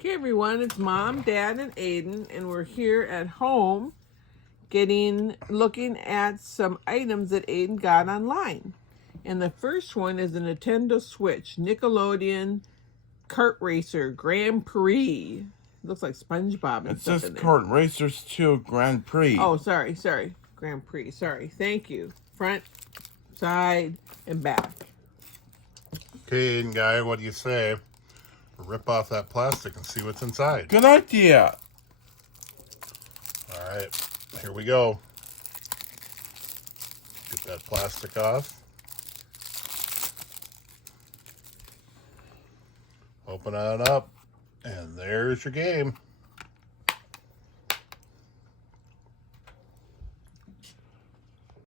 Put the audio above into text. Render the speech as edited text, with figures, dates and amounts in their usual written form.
Okay, everyone, it's Mom, Dad, and Aiden, and we're here at home looking at some items that Aiden got online. And the first one is a Nintendo Switch Nickelodeon Kart Racer Grand Prix. Looks like SpongeBob and It stuff says in there. Kart Racers 2 Grand Prix. Oh, sorry. Grand Prix, sorry. Thank you. Front, side, and back. Okay, Aiden guy, what do you say? Rip off that plastic and see what's inside. Good idea. All right, here we go. Get that plastic off. Open it up, and there's your game.